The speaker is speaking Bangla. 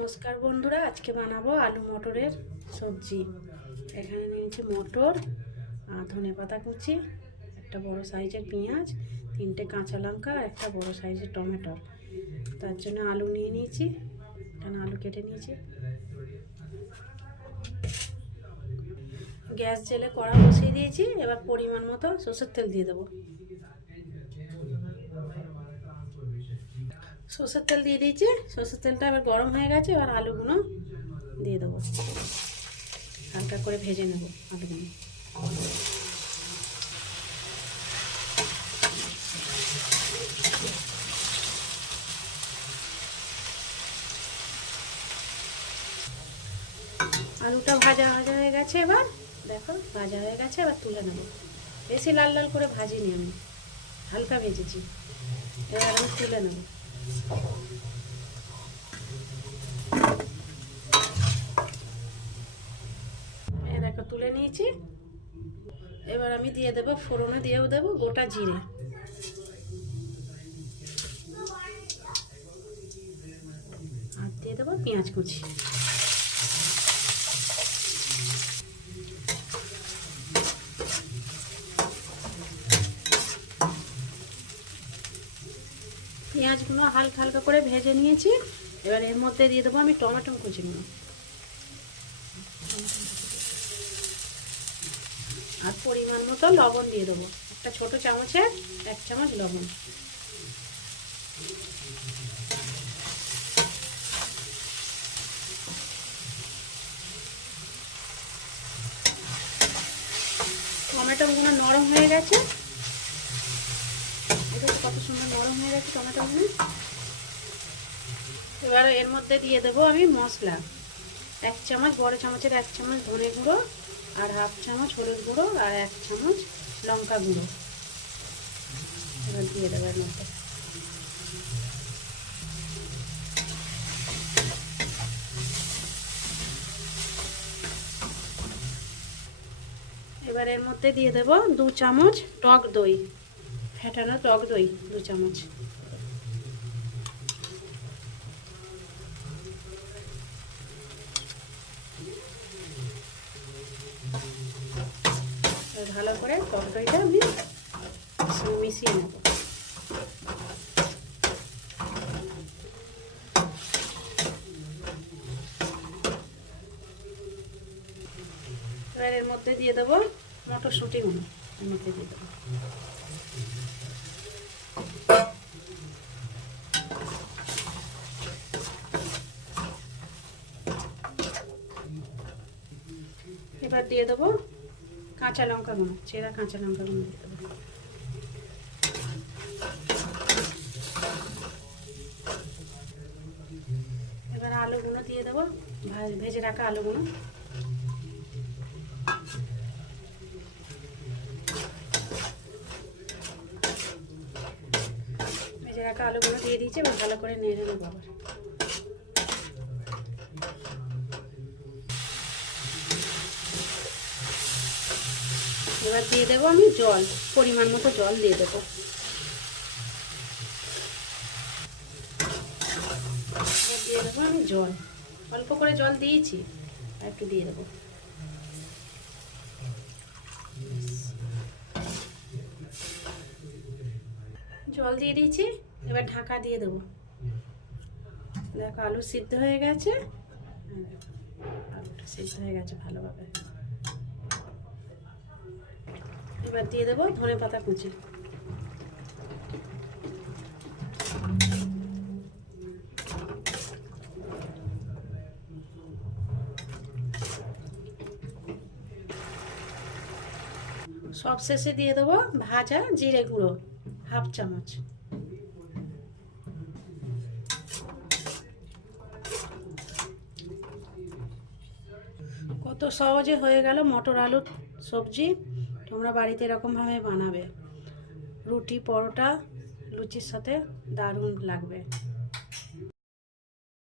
নমস্কার বন্ধুরা, আজকে বানাবো আলু মটরের সবজি। এখানে নিয়েছি মটর আর ধনে পাতা কুচি, একটা বড় সাইজের পেঁয়াজ, তিনটে কাঁচা লঙ্কা আর একটা বড় সাইজের টমেটো। তার জন্য আলু নিয়ে নিয়েছি, এখানে আলু কেটে নিয়েছি। গ্যাস জেলে কড়া বসিয়ে দিয়েছি, এবার পরিমাণ মতো সর্ষের তেল দিয়ে দেবো। সর্ষের তেল দিয়ে দিয়েছি। সর্ষের তেলটা এবার গরম হয়ে গেছে, এবার আলুগুলো দিয়ে দেবো। হালকা করে ভেজে নেব আলুগুলো। আলুটা ভাজা ভাজা হয়ে গেছে এবার। দেখো, ভাজা হয়ে গেছে, এবার তুলে নেব। বেশি লাল লাল করে ভাজিনি আমি, হালকা ভেজেছি। এবার আমি তুলে নেব। দেখো, তুলে নিয়েছি। এবার আমি দিয়ে দেবো ফোড়নে, দিয়েও দেবো গোটা জিরে। আর দিয়ে দেবো পেঁয়াজ কুচি। পেঁয়াজগুলো হালকা হালকা করে ভেজে নিয়েছি। এবার এর মধ্যে দিয়ে দেবো আমি টমেটো কুচিগুলো। আর পরিমাণ মতো লবণ দিয়ে দেবো। একটা ছোট চামচে, এক চামচ লবণ। টমেটোগুলো নরম হয়ে গেছে। কত সুন্দর নরম হয়ে গেছে টমেটোগুলো এবার এর মধ্যে দিয়ে দেবো আমি মশলা। এক চামচ, বড় চামচের এক চামচ ধনে গুঁড়ো আর হাফ চামচ হলুদ গুঁড়ো আর এক চামচ লঙ্কা গুঁড়ো। এবার দিয়ে দেবো এর মধ্যে। এবার এর মধ্যে দিয়ে দেবো দু চামচ টক দই। ফেটানো টক দই, দু চামচ। ভালো করে টক দইটা আমি মিশিয়ে নেব। এর মধ্যে দিয়ে দেবো মটরশুঁটিগুলো এর মধ্যে দিয়ে দেবো। এবার দিয়ে দেবো কাঁচা লঙ্কা গুঁড়ো, চেরা কাঁচা লঙ্কা গুঁড়ো দিয়ে দেবো। এবার আলুগুলো দিয়ে দেবো, ভেজে রাখা আলুগুলো ভেজে রাখা আলুগুলো দিয়ে দিয়েছি, এবার ভালো করে নেড়ে নেব আবার। এবার দিয়ে দেবো আমি জল, পরিমাণ মতো জল দিয়ে দেবো। দিয়ে দেবো আমি জল, অল্প করে জল দিয়েছি, আর একটু দিয়ে দেবো। জল দিয়ে দিয়েছি, এবার ঢাকা দিয়ে দেবো। দেখো আলু সিদ্ধ হয়ে গেছে। আলুটা সিদ্ধ হয়ে গেছে ভালোভাবে। এবার দিয়ে দেবো ধনে পাতা কুচি। সব শেষে দিয়ে দেবো ভাজা জিরে গুঁড়ো, হাফ চামচ। কত সহজে হয়ে গেল মটর আলুর সবজি। তোমরা বাড়িতে এরকমভাবে বানাবে। রুটি পরোটা লুচির সাথে দারুণ লাগবে।